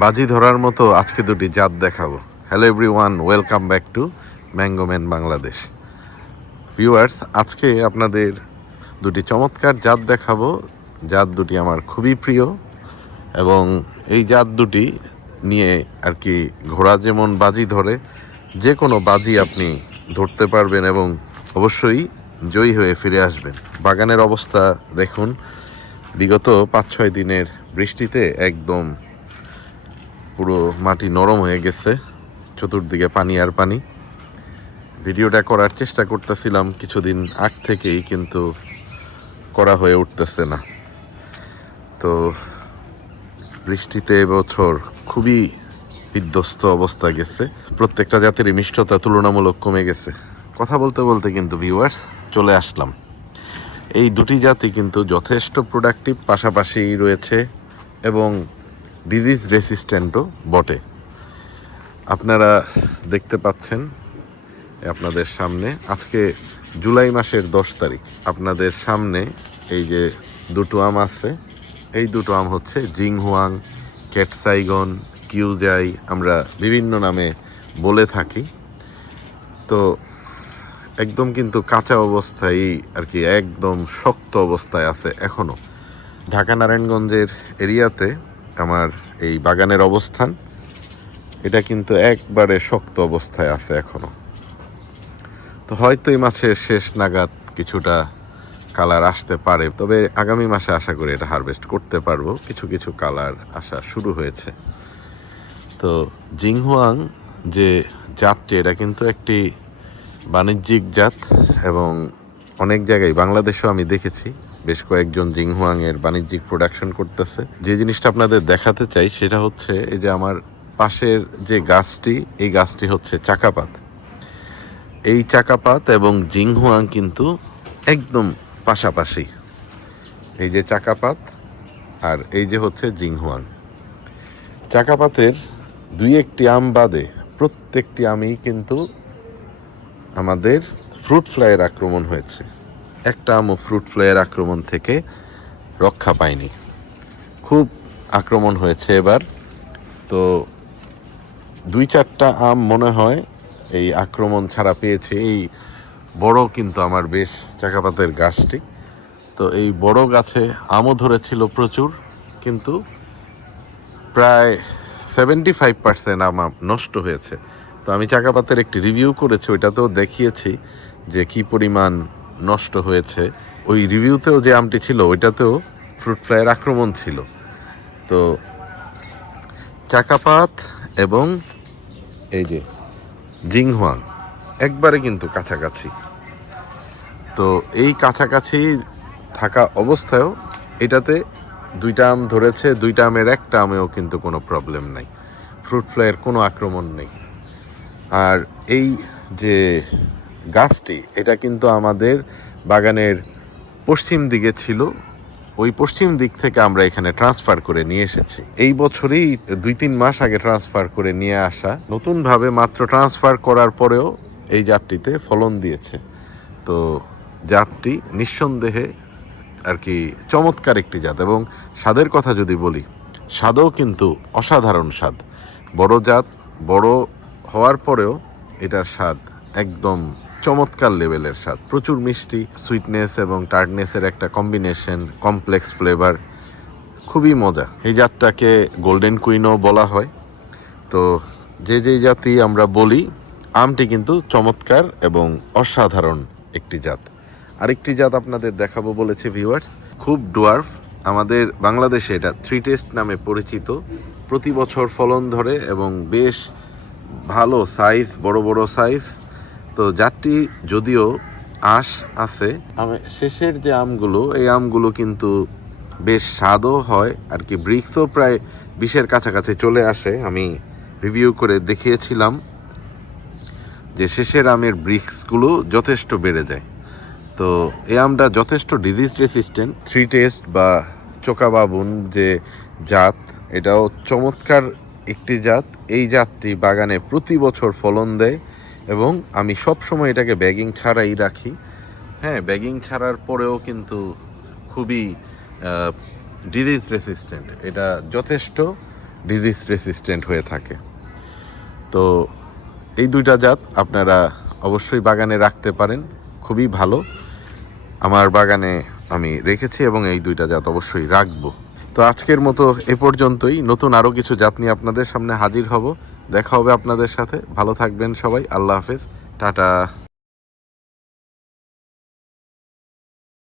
বাজি ধরার মতো আজকে দুটি জাত দেখাবো। Hello everyone welcome back to mango man Bangladesh viewers আজকে আপনাদের দুটি চমৎকার জাত দেখাবো। জাত দুটি আমার খুবই প্রিয় এবং এই জাত দুটি নিয়ে আর কি ঘোড়া যেমন বাজি ধরে, যে কোনো বাজি আপনি ধরতে পারবেন এবং অবশ্যই জয়ী হয়ে ফিরে আসবেন। বাগানের অবস্থা দেখুন, বিগত পাঁচ ছয় দিনের বৃষ্টিতে একদম পুরো মাটি নরম হয়ে গেছে, চতুর্দিকে পানি আর পানি। ভিডিওটা করার চেষ্টা করতেছিলাম কিছুদিন আগ থেকেই, কিন্তু করা হয়ে উঠতেছে না। তো বৃষ্টিতে এবছর খুবই বিধ্বস্ত অবস্থা গেছে। প্রত্যেকটা জাতির মিষ্টতা তুলনামূলক কমে গেছে। কথা বলতে বলতে কিন্তু ভিউয়ার্স চলে আসলাম। এই দুটি জাতি কিন্তু যথেষ্ট প্রোডাক্টিভ পাশাপাশি রয়েছে এবং ডিজিজ রেসিস্ট্যান্টও বটে। আপনারা দেখতে পাচ্ছেন আপনাদের সামনে, আজকে জুলাই মাসের দশ তারিখ। আপনাদের সামনে এই যে দুটো আম আছে, এই দুটো আম হচ্ছে জিংহুয়াং, ক্যাটসাইগন, কিউজাই, আমরা বিভিন্ন নামে বলে থাকি। তো একদম কিন্তু কাঁচা অবস্থায় আর কি, একদম শক্ত অবস্থায় আছে এখনও ঢাকা নারায়ণগঞ্জের এরিয়াতে আমার এই বাগানের অবস্থান। এটা কিন্তু একবারে শক্ত অবস্থায় আছে এখনও তো হয়তো এই মাসের শেষ নাগাদ কিছুটা কালার আসতে পারে, তবে আগামী মাসে আশা করি এটা হারভেস্ট করতে পারব। কিছু কিছু কালার আসা শুরু হয়েছে। তো জিংহুয়াং যে জাতটি, এটা কিন্তু একটি বাণিজ্যিক জাত এবং অনেক জায়গায় বাংলাদেশেও আমি দেখেছি। বেশ কয়েকজন জিংহুয়াংয়ের বাণিজ্যিক প্রোডাকশন করতেছে। যে জিনিসটা আপনাদের দেখাতে চাই, সেটা হচ্ছে এই যে আমার পাশের যে গাছটি, এই গাছটি হচ্ছে চাকাপাত। এই চাকাপাত এবং জিংহুয়াং কিন্তু একদম পাশাপাশি। এই যে চাকাপাত আর এই যে হচ্ছে জিংহুয়াং। চাকাপাতের দুই একটি আম বাদে প্রত্যেকটি আমই কিন্তু আমাদের ফ্রুট ফ্লাইয়ের আক্রমণ হয়েছে। একটা আমও ফ্রুট ফ্লাইয়ের আক্রমণ থেকে রক্ষা পায়নি। খুব আক্রমণ হয়েছে এবার। তো দুই চারটা আম মনে হয় এই আক্রমণ ছাড়া পেয়েছে। এই বড় কিন্তু আমার বেশ চাকাপাতের গাছটি। তো এই বড় গাছে আমও ধরেছিল প্রচুর, কিন্তু প্রায় সেভেন্টি ফাইভ পার্সেন্ট আম নষ্ট হয়েছে। তো আমি চাকাপাতের একটি রিভিউ করেছি, ওইটাতেও দেখিয়েছি যে কি পরিমাণ নষ্ট হয়েছে। ওই রিভিউতেও যে আমটি ছিল, ওইটাতেও ফ্রুট ফ্লাইয়ের আক্রমণ ছিল। তো চাকাপাত এবং এই যে জিংহুয়াং, একবারে কিন্তু কাছাকাছি। তো এই কাছাকাছি থাকা অবস্থায়ও এটাতে দুইটা আম ধরেছে, দুইটা আমের একটা আমেও কিন্তু কোনো প্রবলেম নাই। ফ্রুট ফ্লাইয়ের কোনো আক্রমণ নেই। আর এই যে গাছটি, এটা কিন্তু আমাদের বাগানের পশ্চিম দিকে ছিল। ওই পশ্চিম দিক থেকে আমরা এখানে ট্রান্সফার করে নিয়ে এসেছি। এই বছরেই দুই তিন মাস আগে ট্রান্সফার করে নিয়ে আসা। নতুনভাবে মাত্র ট্রান্সফার করার পরেও এই জাতটিতে ফলন দিয়েছে। তো জাতটি নিঃসন্দেহে আর কি চমৎকার একটি জাত এবং স্বাদের কথা যদি বলি, স্বাদও কিন্তু অসাধারণ স্বাদ। বড় জাত, বড় হওয়ার পরেও এটার স্বাদ একদম চমৎকার লেভেলের স্বাদ। প্রচুর মিষ্টি সুইটনেস এবং টার্ডনেসের একটা কম্বিনেশন কমপ্লেক্স ফ্লেভার খুবই মজা। এই জাতটাকে গোল্ডেন কুইনও বলা হয়। তো যে যে জাতি আমরা বলি, আমটি কিন্তু চমৎকার এবং অসাধারণ একটি জাত। আরেকটি জাত আপনাদের দেখাবো বলেছে ভিউয়ার্স খুব ডুয়ার্ফ আমাদের বাংলাদেশে এটা থ্রি টেস্ট নামে পরিচিত। প্রতি বছর ফলন ধরে এবং বেশ ভালো সাইজ বড় বড় সাইজ তো জাতটি যদিও আঁশ আছে, আমি শেষের যে আমগুলো, এই আমগুলো কিন্তু বেশ স্বাদও হয়, আর কি ব্রিক্সও প্রায় বিশের কাছাকাছি চলে আসে, আমি রিভিউ করে দেখিয়েছিলাম যে শেষের আমের ব্রিক্সগুলো যথেষ্ট বেড়ে যায়। তো এই আমটা যথেষ্ট ডিজিজ রেসিস্ট্যান্ট থ্রি টেস্ট বা চোকাবাবুন যে জাত, এটাও চমৎকার একটি জাত। এই জাতটি বাগানে প্রতি বছর ফলন দেয় এবং আমি সব সময় এটাকে ব্যাগিং ছাড়াই রাখি। হ্যাঁ ব্যাগিং ছাড়ার পরেও কিন্তু খুবই ডিজিজ রেসিস্ট্যান্ট এটা যথেষ্ট ডিজিজ রেসিস্ট্যান্ট হয়ে থাকে। তো এই দুইটা জাত আপনারা অবশ্যই বাগানে রাখতে পারেন। খুবই ভালো। আমার বাগানে আমি রেখেছি এবং এই দুইটা জাত অবশ্যই রাখব। তো আজকের মতো এ পর্যন্তই। নতুন আরও কিছু জাত নিয়ে আপনাদের সামনে হাজির হব। দেখা হবে আপনাদের সাথে। ভালো থাকবেন সবাই। আল্লাহ হাফেজ। টাটা।